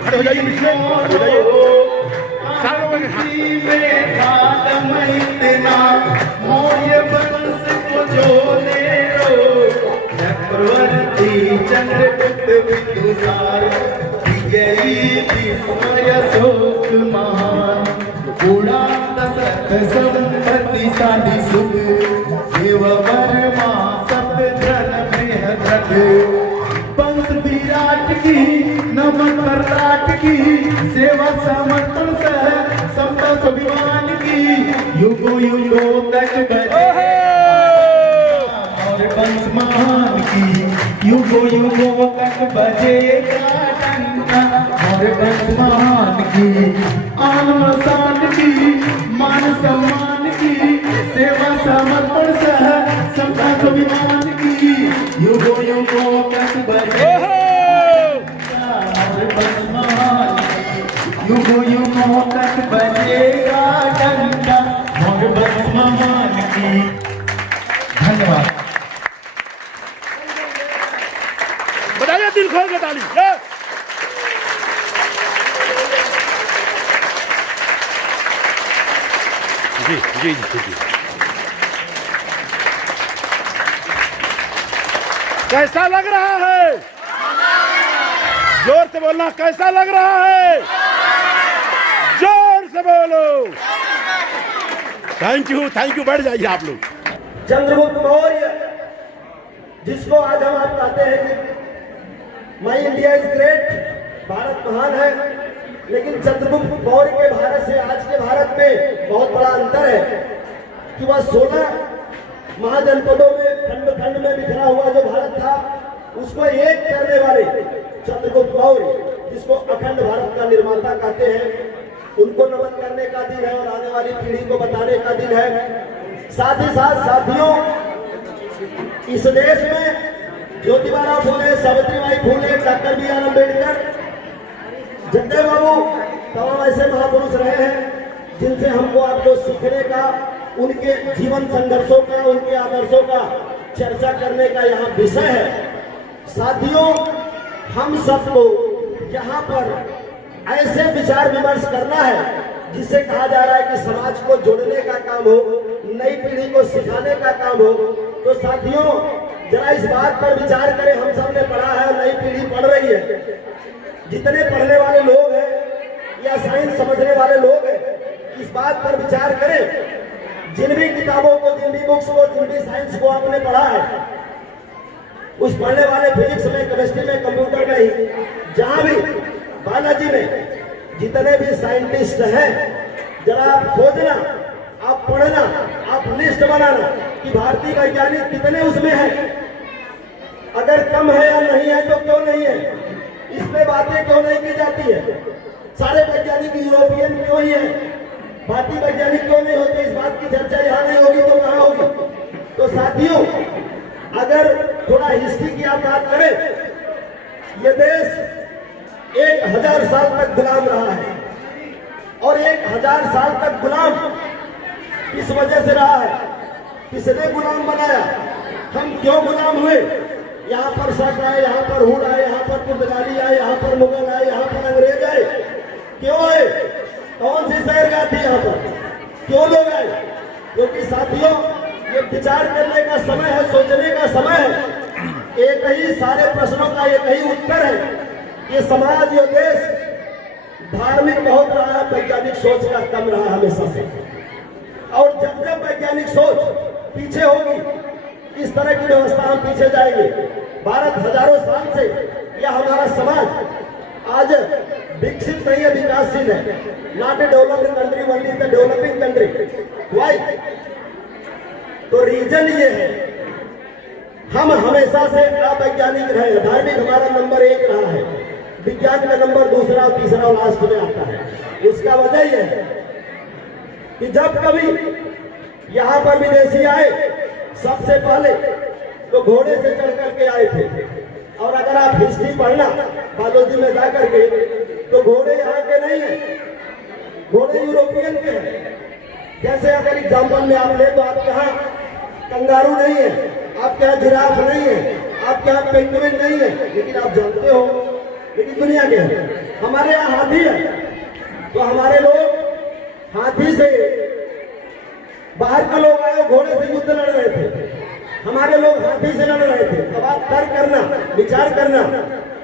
आप खड़े हो जाइए, बीच में खड़े हो जाइए सारे लोगों के चक्रवर्ती चंद्रगुप्त बिंदुसार विजयी विस्मय शोक महान गुणा दशरथ संपत्ति साधि सुख देव वर्मा सत्य धन बृहद्रथ वंश विराट की नमन कर्नाट की सेवा समर्पण सह समता स्वाभिमान की युगो युगो तक बजे और वंश महान की युगो युगो तक बजेगा डंका और वंश महान की आन शान की मान सम्मान की सेवा समर्पण सह समता स्वाभिमान की युगो युगो तक बजेगा और वंश महान की युगो युगो तक बजेगा डंका और वंश महान की। धन्यवाद। बताइए दिल खोल के ताली। जी जी जी। कैसा लग रहा है? जोर से बोलना, कैसा लग रहा है? जोर से बोलो। थैंक यू, बढ़ जाइए आप लोग। चंद्रगुप्त मौर्य, जिसको आज हम आप कहते हैं कि माई इंडिया इज ग्रेट, भारत महान है, लेकिन चंद्रगुप्त मौर्य के भारत से आज के भारत में बहुत बड़ा अंतर है कि वह 16 महाजनपदों में खंड खंड में बिखरा हुआ जो भारत था उसको एक करने वाले चंद्रगुप्त मौर्य, जिसको अखंड भारत का निर्माता कहते हैं, उनको नमन करने का दिन है और आने वाली पीढ़ी को बताने का दिन है। साथ ही साथ साथियों, इस देश में ज्योतिबा फूले, सावित्रीबाई फूले, डॉक्टर बी.आर. अम्बेडकर, जगदेव बाबू, तमाम ऐसे महापुरुष रहे हैं जिनसे हमको आपको सीखने का, उनके जीवन संघर्षों का, उनके आदर्शों का चर्चा करने का यहाँ विषय है। साथियों, हम सबको यहाँ पर ऐसे विचार विमर्श करना है जिससे कहा जा रहा है कि समाज को जोड़ने का काम हो, नई पीढ़ी को सिखाने का काम हो। तो साथियों, जरा इस बात पर विचार करें। हम सब ने पढ़ा है, नई पीढ़ी पढ़ रही है। जितने पढ़ने वाले लोग हैं या साइंस समझने वाले लोग हैं, इस बात पर विचार करें। जिन भी किताबों को, जिन भी बुक्स को, जिन भी साइंस को आपने पढ़ा है, उस पढ़ने वाले फिजिक्स में, केमिस्ट्री में, कंप्यूटर में ही, जहां भी बायोलॉजी में जितने भी साइंटिस्ट हैं, जरा आप खोजना, आप पढ़ना, आप लिस्ट बनाना कि भारतीय वैज्ञानिक कितने उसमें हैं। अगर कम है या नहीं है तो क्यों नहीं है, इस पे बातें क्यों नहीं की जाती है। सारे वैज्ञानिक यूरोपियन क्यों ही है, भारतीय वैज्ञानिक क्यों नहीं होते। इस बात की चर्चा यहाँ नहीं होगी तो कहाँ होगी। तो साथियों, अगर थोड़ा हिस्ट्री की आप बात करें, ये देश 1000 साल तक गुलाम रहा है और 1000 साल तक गुलाम इस वजह से रहा है, किसने गुलाम बनाया, हम क्यों गुलाम हुए। यहाँ पर शक आए, यहाँ पर हुड आए, यहाँ पर पुर्तगाली आए, यहाँ पर मुगल आए, यहाँ पर अंग्रेज आए, क्यों आए, कौन सी शहरगाह थी यहाँ पर, क्यों लोग आए। क्योंकि साथियों, ये विचार करने का समय है, सोचने का समय है। एक ही सारे प्रश्नों का एक ही उत्तर है, ये समाज, ये देश धार्मिक बहुत रहा है, वैज्ञानिक सोच का कम रहा हमेशा से। और जब जब वैज्ञानिक सोच पीछे होगी, इस तरह की व्यवस्था हम पीछे जाएंगे। भारत हजारों साल से, या हमारा समाज आज विकसित नहीं है, विकासशील है। Not a developed country, only the developing country. Why? तो रीजन ये है, हम हमेशा से अवैज्ञानिक रहे। धार्मिक हमारा नंबर 1 रहा है, विज्ञान का नंबर 2, 3 और लास्ट में आता है। उसका वजह यह है कि जब कभी यहाँ पर विदेशी आए, सबसे पहले तो घोड़े से चढ़ करके आए थे। और अगर आप हिस्ट्री पढ़ना बायोलॉजी में जा करके, तो घोड़े यहाँ के नहीं है, घोड़े यूरोपियन के हैं। जैसे अगर एग्जाम्पल में आप ले तो आपके यहाँ कंगारू नहीं है, आपके यहाँ जिराफ नहीं है, आपके यहाँ पेंगुइन नहीं है, लेकिन आप जानते हो, लेकिन दुनिया के हैं। हमारे यहाँ हाथी है, तो हमारे लोग हाथी से, बाहर के लोग आए घोड़े से युद्ध लड़ रहे थे, हमारे लोग हाथी से लड़ रहे थे। अब आप तर्क करना, विचार करना,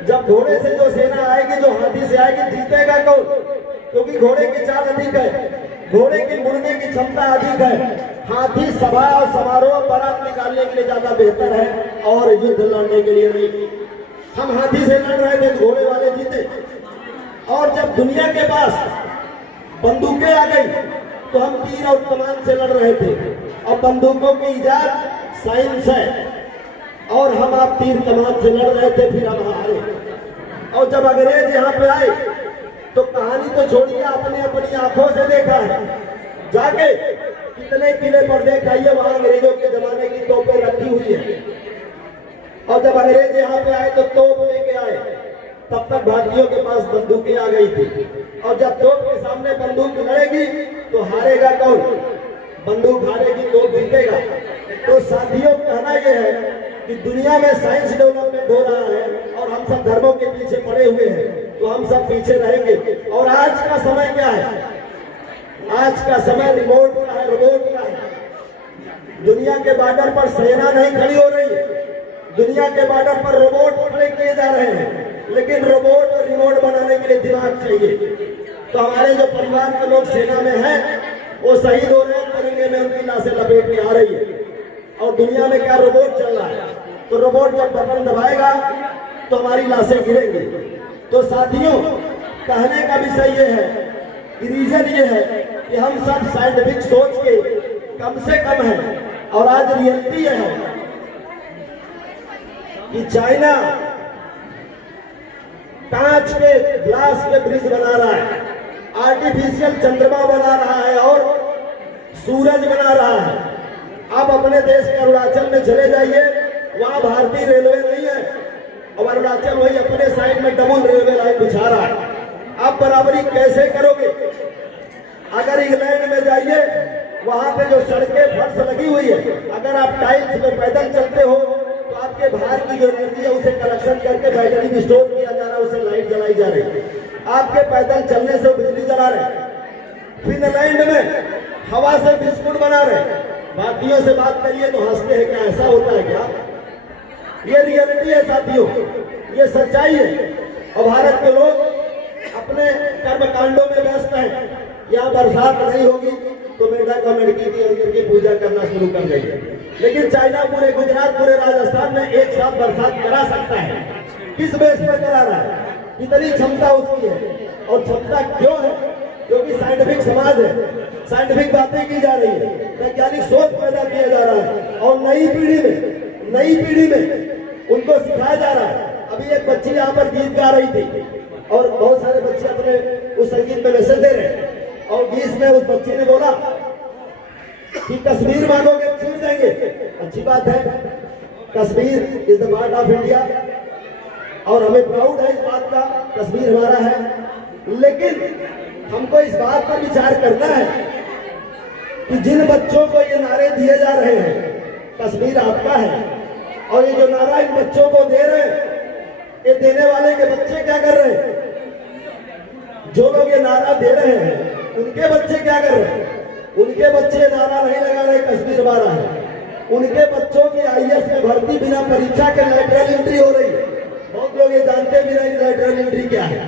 जब घोड़े से जो सेना आएगी, जो हाथी से आएगी, जीतेगा कौन? क्योंकि घोड़े की चाल अधिक है, घोड़े की मुड़ने की क्षमता अधिक है। हाथी सभा और समारोह बारात निकालने के लिए ज्यादा बेहतर है और युद्ध लड़ने के लिए नहीं। हम हाथी से लड़ रहे थे, घोड़े वाले जीते। और जब दुनिया के पास बंदूकें आ गई तो हम तीर और कमान से लड़ रहे थे। और बंदूकों की इजाद साइंस है और हम आप तीर कमान से लड़ रहे थे, फिर हम हारे। और जब अंग्रेज यहाँ पे आए तो कहानी तो छोड़िए, आपने अपनी आंखों से देखा है, जाके कितने किले पर देखाइए, वहां अंग्रेजों के जमाने की तोपें रखी हुई है। और जब अंग्रेज यहाँ पे आए तो तोप लेके आए, तब तक भारतीयों के पास बंदूकें आ गई थी। और जब तोप के सामने बंदूक लड़ेगी तो हारेगा कौन? बंदूक हारेगी, तोप जीतेगा। तो साथियों, कहना यह है कि दुनिया में साइंस डेवलपमेंट हो रहा है और हम सब धर्मों के पीछे पड़े हुए हैं, तो हम सब पीछे रहेंगे। और आज का समय क्या है? आज का समय रिमोट का है, रोबोट का है। दुनिया के बॉर्डर पर सेना नहीं खड़ी हो रही है, दुनिया के बॉर्डर पर रोबोट खड़े किए जा रहे हैं। लेकिन रोबोट और रिमोट बनाने के लिए दिमाग चाहिए। तो हमारे जो परिवार के लोग सेना में हैं, वो शहीद हो रहे हैं, तिरंगे में उनकी लाशें लपेट के आ रही है। और दुनिया में क्या रोबोट चल रहा है, तो रोबोट जब बटन दबाएगा तो हमारी लाशें गिरेंगी। तो साथियों, कहने का विषय ये है कि रीजन ये है कि हम सब साइंटिफिक सोच के कम से कम है। और आज रियलिटी ये है कि चाइना कांच के ग्लास के ब्रिज बना रहा है, आर्टिफिशियल चंद्रमा बना रहा है और सूरज बना रहा है। आप अपने देश के अरुणाचल में चले जाइए, वहां भारतीय रेलवे नहीं है और अरुणाचल वही अपने साइड में डबल रेलवे लाइन बिछा रहा है। आप बराबरी कैसे करोगे? अगर इंग्लैंड में जाइए, वहां पे जो सड़कें फर्श लगी हुई है, अगर आप टाइल्स में पैदल चलते हो तो आपके बाहर की जो एनर्जी है उसे कलेक्शन करके बैटरी में स्टोर किया जा रहा है, उसे लाइट जलाई जा रही है। आपके पैदल चलने से बिजली जला रहे। फिनलैंड में हवा से बिस्कुट बना रहे। भारतीयों से बात करिए तो हंसते हैं, क्या ऐसा होता है क्या? ये रियलिटी है साथियों, ये सच्चाई है। और भारत के लोग अपने कर्मकांडों में व्यस्त हैं। यहाँ बरसात नहीं होगी तो मेढक और मेढकी की अंतर की पूजा करना शुरू कर देंगे। लेकिन चाइना पूरे गुजरात, पूरे राजस्थान में एक साथ बरसात करा सकता है। किस बेस पर करा रहा है? इतनी क्षमता उसकी है। और क्षमता क्यों है? क्योंकि साइंटिफिक समाज है, साइंटिफिक बातें की जा रही है, वैज्ञानिक सोच पैदा किया जा रहा है। और नई पीढ़ी में उनको सिखाया जा रहा है। अभी एक बच्ची यहाँ पर गीत गा रही थी और बहुत सारे बच्चे अपने उस संगीत में मैसेज दे रहे हैं। और गीत में उस बच्ची ने बोला कि कश्मीर मांगोगे छीन देंगे। अच्छी बात है, Kashmir is the part of India और हमें प्राउड है इस बात का, कश्मीर हमारा है। लेकिन हमको इस बात पर विचार करना है कि जिन बच्चों को ये नारे दिए जा रहे हैं, कश्मीर आपका है, और ये जो नारा इन बच्चों को दे रहे हैं, ये देने वाले के बच्चे क्या कर रहे हैं? जो लोग ये नारा दे रहे हैं उनके बच्चे क्या कर रहे हैं? उनके बच्चे नारा नहीं लगा रहे कश्मीर हमारा है। उनके बच्चों की आईएएस में भर्ती बिना परीक्षा के लैटरल एंट्री हो रही है। बहुत लोग ये जानते भी नहीं लैटरल एंट्री क्या है।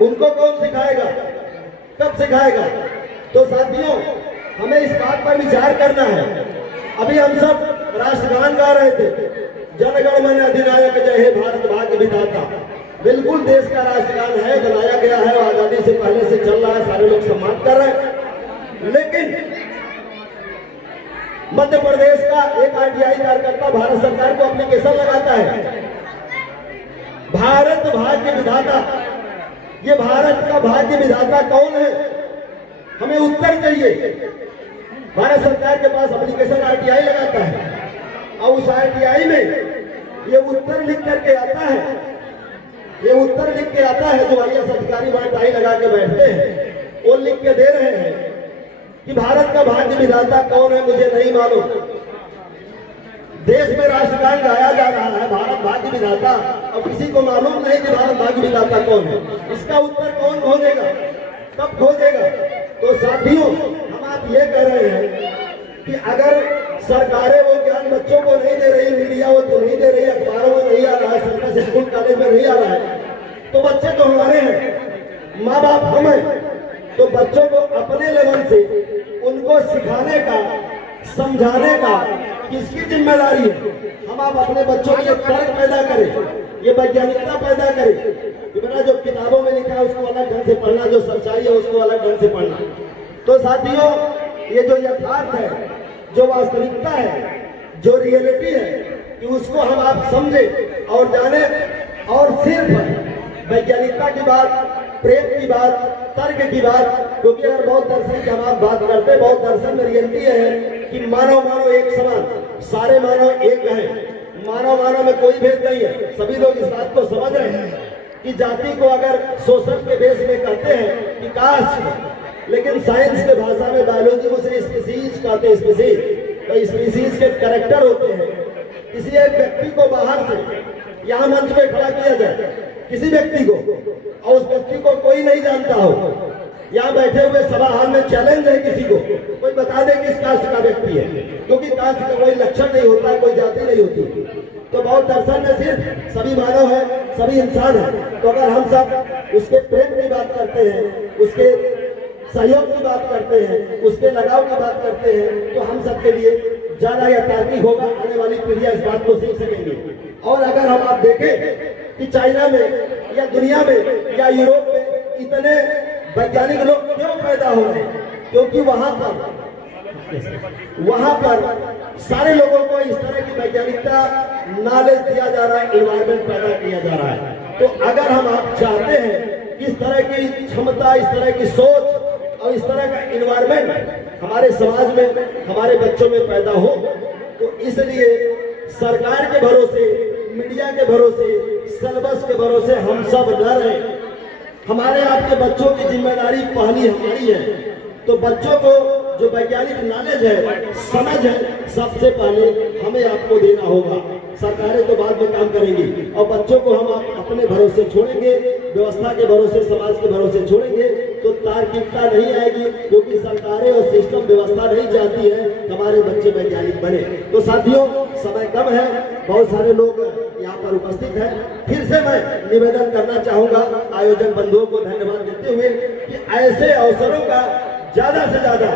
उनको कौन सिखाएगा, कब सिखाएगा? तो साथियों, हमें इस बात पर विचार करना है। अभी हम सब राष्ट्रगान गा रहे थे, जनगण मन अधिनायक जय हे भारत भाग्य विधाता। बिल्कुल देश का राष्ट्रगान है, बनाया गया है, आजादी से पहले से चल रहा है, सारे लोग सम्मान कर रहे हैं। लेकिन मध्य प्रदेश का एक आरटीआई कार्यकर्ता भारत सरकार को एप्लीकेशन लगाता है, भारत भाग्य विधाता। ये भारत का भाग्य विधाता कौन है? हमें उत्तर चाहिए। भारत सरकार के पास एप्लीकेशन आरटीआई लगाता है और उस आरटीआई में ये उत्तर लिख करके आता है, ये उत्तर लिख के आता है जो आईएएस अधिकारी वहां टाई लगा के बैठते हैं, वो लिख के दे रहे हैं कि भारत का भाग्य विधाता कौन है मुझे नहीं मालूम। देश में राष्ट्रगान गाया जा रहा है भारत भाग्य विधाता, और किसी को मालूम नहीं कि भारत भाग्य विधाता कौन है। इसका उत्तर कौन खोजेगा, कब खोजेगा? तो साथियों, हम आप ये कह रहे हैं कि अगर सरकारें वो ज्ञान बच्चों को नहीं दे रही, मीडिया वो तो नहीं दे रही, अखबारों में नहीं आ रहा है, सरकार स्कूल कॉलेज में नहीं आ रहा है, तो बच्चे तो हमारे हैं, माँ बाप हम हैं, तो बच्चों को अपने लेवल से उनको सिखाने का, समझाने का किसकी जिम्मेदारी है? हम आप अपने बच्चों के तर्क पैदा करें, ये वैज्ञानिकता पैदा करें कि बेटा जो किताबों में लिखा है उसको अलग ढंग से पढ़ना, जो सच्चाई है उसको अलग ढंग से पढ़ना। तो साथियों, ये जो यथार्थ है, जो वास्तविकता है, जो रियलिटी है, कि उसको हम आप समझे और जाने, और सिर्फ वैज्ञानिकता की बात, प्रेम की बात, तर्क की बात, क्योंकि अगर बौद्ध दर्शन की हम आप बात करते हैं, बौद्ध दर्शन में रियलिटी है कि मानव एक समान, सारे मानव एक हैं, मानव में कोई भेद नहीं है। सभी लोग इस बात को समझ रहे हैं कि जाति को अगर शोषण के बेस में करते हैं कि कास्ट, लेकिन साइंस के भाषा में, बायोलॉजी में से स्पीसीज कहते हैं, स्पीसीज, तो स्पीसीज के कैरेक्टर होते हैं। किसी एक व्यक्ति को बाहर से यहाँ मंच पे खड़ा किया जाए, किसी व्यक्ति को, और उस व्यक्ति को कोई नहीं जानता हो, यहाँ बैठे हुए सभा हाल में चैलेंज है किसी को, कोई बता दे किस कास्ट का व्यक्ति है, क्योंकि कास्ट का कोई लक्षण नहीं होता, कोई जाति नहीं होती। तो बौद्ध दर्शन में सिर्फ सभी मानव है, सभी इंसान है। तो अगर हम सब उसके प्रेम की बात करते हैं, उसके सहयोग की बात करते हैं, उसके लगाव की बात करते हैं, तो हम सबके लिए ज्यादा यथार्थी होगा, आने वाली पीढ़ियां इस बात को सीख सकेंगी। और अगर हम आप देखें कि चाइना में या दुनिया में या यूरोप में इतने वैज्ञानिक लोग क्यों पैदा हो रहे हैं, क्योंकि वहां पर सारे लोगों को इस तरह की वैज्ञानिकता नॉलेज दिया जा रहा है, एनवायरमेंट पैदा किया जा रहा है। तो अगर हम आप चाहते हैं कि इस तरह की क्षमता, इस तरह की सोच और इस तरह का एनवायरमेंट हमारे समाज में, हमारे बच्चों में पैदा हो, तो इसलिए सरकार के भरोसे, मीडिया के भरोसे, सिलेबस के भरोसे हम सब न रहें। हमारे आपके बच्चों की जिम्मेदारी पहली हमारी है। तो बच्चों को जो वैज्ञानिक नॉलेज है, समझ है, सबसे पहले हमें आपको देना होगा। सरकारें तो बाद में काम करेंगी, और बच्चों को हम अपने भरोसे छोड़ेंगे, व्यवस्था के भरोसे, समाज के भरोसे छोड़ेंगे, तो तार्किकता नहीं आएगी, क्योंकि सरकारें और सिस्टम व्यवस्था नहीं चाहती है हमारे बच्चे वैज्ञानिक बने। तो साथियों, समय कम है, बहुत सारे लोग यहाँ पर उपस्थित हैं। फिर से मैं निवेदन करना चाहूंगा आयोजक बंधुओं को धन्यवाद देते हुए कि ऐसे अवसरों का ज्यादा से ज्यादा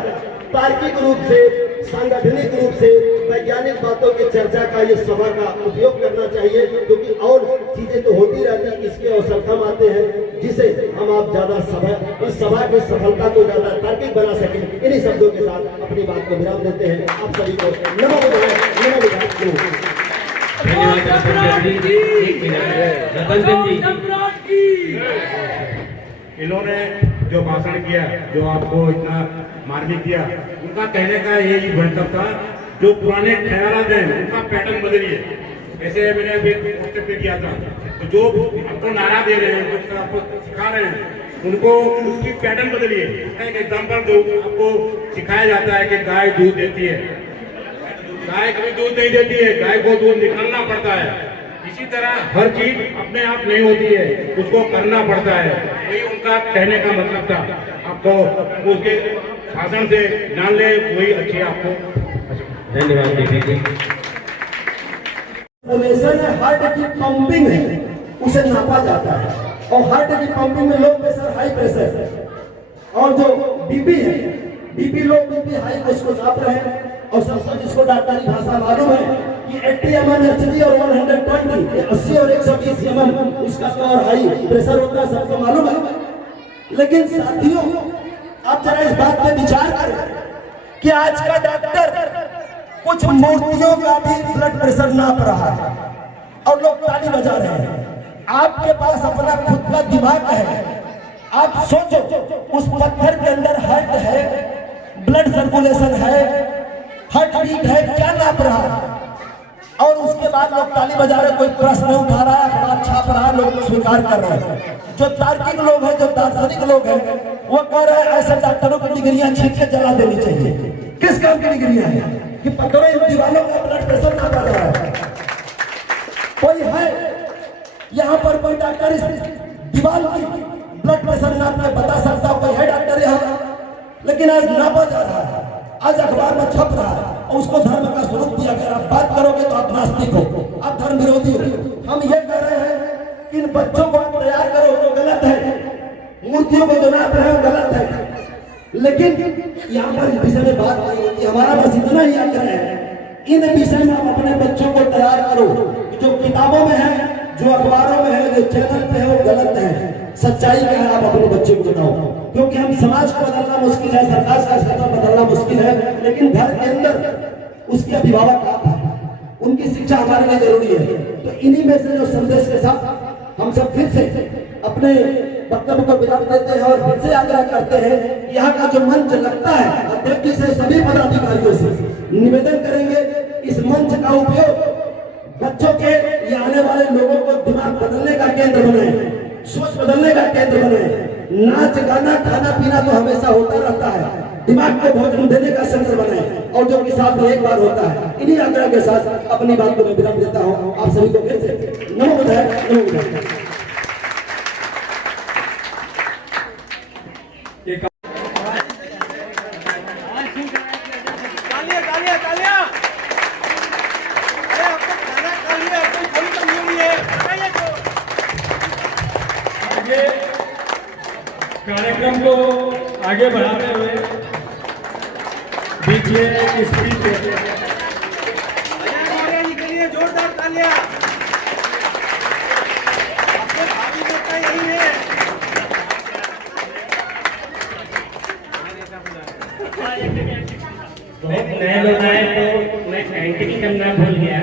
तार्किक रूप से, सांगठनिक रूप से, वैज्ञानिक बातों की चर्चा का ये सभा का उपयोग करना चाहिए, क्योंकि और चीजें तो होती रहती हैं, इसके अवसर कम आते हैं, जिसे हम आप ज्यादा इस सभा की सफलता को ज्यादा तार्किक बना सकें। इन्हीं शब्दों के साथ अपनी बात को विराम देते हैं। आप सभी को नमो बुद्धाय, नमो बुद्धाय। इन्होंने जो भाषण किया, जो आपको इतना मार्मिक किया, उनका कहने का यही मतलब था, जो पुराने ख्यालात हैं उनका पैटर्न बदलिए। ऐसे मैंने भी वक्तव्य किया था, तो जो आपको नारा दे रहे हैं, जो आपको सिखा रहे हैं, उनको उसकी पैटर्न बदलिए। एक एग्जाम्पल दो, आपको सिखाया जाता है कि गाय दूध देती है, गाय कभी दूध नहीं देती है, गाय को दूध निकालना पड़ता है। इसी तरह हर चीज अपने आप नहीं होती है, उसको करना पड़ता है। वही उनका कहने का मतलब था। आपको उसके भाषण से जान ले, वही अच्छी आपको धन्यवाद दीजिए। हार्ट की पंपिंग है, उसे नापा जाता है, और हार्ट की पंपिंग में लो प्रेशर, हाई प्रेशर है, और जो बीपी है, बीपी लो, बीपी हाई, उसको नाप रहे हैं। और सबको जिसको डॉक्टरी भाषा मालूम है कि 80 mm और 120, 80 और 120 mm उसका तो और हाई प्रेशर होता है, सबको मालूम है। लेकिन साथियों, आप जरा इस बात पे विचार करें कि आज का डॉक्टर कुछ मूर्तियों का भी ब्लड प्रेशर नाप रहा है, और लोग ताली बजा रहे हैं। आपके पास अपना खुद का दिमाग है, आप सोचो, उस पत्थर के अंदर हार्ट है, ब्लड सर्कुलेशन है, हार्ट बीट है, क्या नाप रहा है? और उसके बाद लोग ताली बजा रहे, कोई प्रश्न उठा रहा है, अखबार छाप रहा है, लोग स्वीकार कर रहे हैं। जो तार्किक लोग हैं, जो दार्शनिक लोग हैं, वो कह रहे हैं ऐसे डॉक्टरों की डिग्रियां छीन के जला देनी चाहिए। किस काम की डिग्रियां हैं? कि पकड़ो इन दीवालों का ब्लड प्रेशर ना बढ़ रहा है। कोई है यहाँ पर कोई डॉक्टर इस दीवार की ब्लड प्रेशर नापना बता सकता? कोई है डॉक्टर यहाँ? लेकिन आज नापा जा रहा है, आज अखबार में छप रहा है और उसको धर्म का स्वरूप दिया गया। आप बात करोगे तो आप नास्तिक हो, आप धर्म विरोधी हो। हम ये कह रहे हैं कि इन बच्चों को आप तैयार करो जो गलत है, मूर्तियों को जो नाप रहे हो गलत है। लेकिन यहाँ पर इस विषय में बात नहीं होती। हमारा बस इतना ही आग्रह है, इन विषय में आप अपने बच्चों को तैयार करो। जो किताबों में है, जो अखबारों में है, जो चैनल पे है, वो गलत है। सच्चाई क्या है आप अपने बच्चे को बताओ, क्योंकि हम समाज को बदलना मुश्किल है, सरकार का स्तर बदलना मुश्किल है, लेकिन घर के अंदर उसके अभिभावक आप हैं, उनकी शिक्षा हमारे लिए जरूरी है। तो इन्हीं में से जो संदेश के साथ हम सब फिर से अपने वक्तव्य को विराम देते हैं और फिर से आग्रह करते हैं, यहाँ का जो मंच लगता है अध्यक्ष जी से, सभी पदाधिकारियों से निवेदन करेंगे, इस मंच का उपयोग बच्चों के या आने वाले लोगों को दिमाग बदलने का केंद्र बने, सोच बदलने का केंद्र बने। नाच गाना खाना पीना तो हमेशा होता रहता है, दिमाग को भोजन देने का केंद्र बने, और जो कि साल में एक बार होता है। इन्हीं आग्रह के साथ अपनी बात को मैं विराम देता हूँ। आप सभी को फिर से नमो बुद्धाय, नमो बुद्धाय। कार्यक्रम को आगे बढ़ाते हुए बीच में एक स्पीच निकलिए, जोरदार तालियां। आपके भावी नेता यही है। बहुत नए लोग आए तो मैं साइंटिफिक करना भूल गया।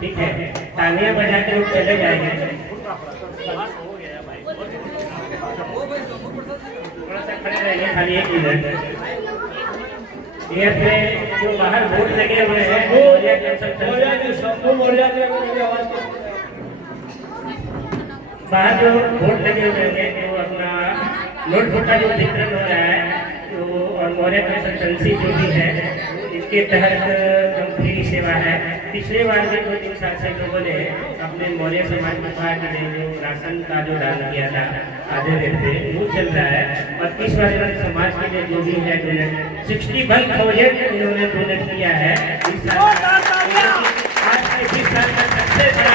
ठीक है, तालियां बजा के लोग चले जाएंगे। थोड़ा सा खड़े रहिए, खाली एक मिनट। ये पे जो बाहर बोर्ड लगे हुए हैं, बाहर जो बोर्ड लगे हुए हैं, जो अपना नोटबुक का जो वितरण हो रहा है, तो और मौर्य कंसल्टेंसी जो भी है, इसके तहत फ्री सेवा है। पिछले बार भी 2-3 साल से लोगों ने अपने मौर्य समाज विभाग ने जो राशन का जो दान किया था आधे रेट पे, वो चल रहा है। और इस बार समाज के लिए जो भी है डोनेट 61,000 इन्होंने डोनेट किया है इस साल। आज के 20 साल का सबसे बड़ा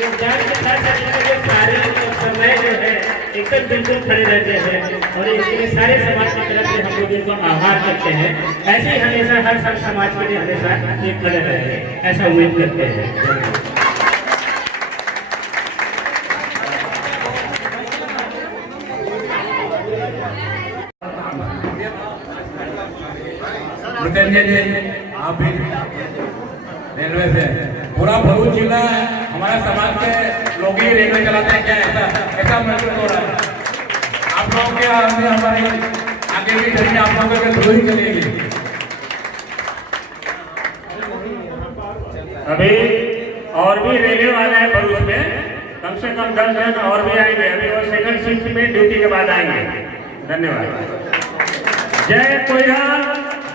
योगदान के साथ साथ सारे समय जो है एकदम बिल्कुल खड़े रहते हैं, और इसके लिए सारे समाज की तरफ से हम लोग इनको आभार करते हैं। ऐसे ही हमेशा हर सब समाज के लिए हमेशा ये खड़े रहे, ऐसा उम्मीद करते हैं। आप भी रेलवे से पूरा भरूच जिला हमारा समाज के लोग ही रेलवे चलाते हैं, क्या ऐसा महसूस हो रहा है? आप लोगों के हमारी आगे भी चलेगी, आप लोगों के थ्रू ही चलेगी। अभी और भी रेलवे वाला है भरूच में, कम से कम 10 जन और भी आएंगे। अभी वो सेकंड शिफ्ट में ड्यूटी के बाद आएंगे। धन्यवाद। जय कोइराला,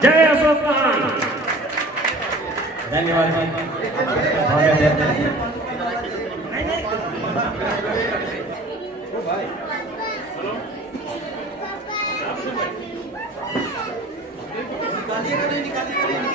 जय अशोक महान। निकालिए।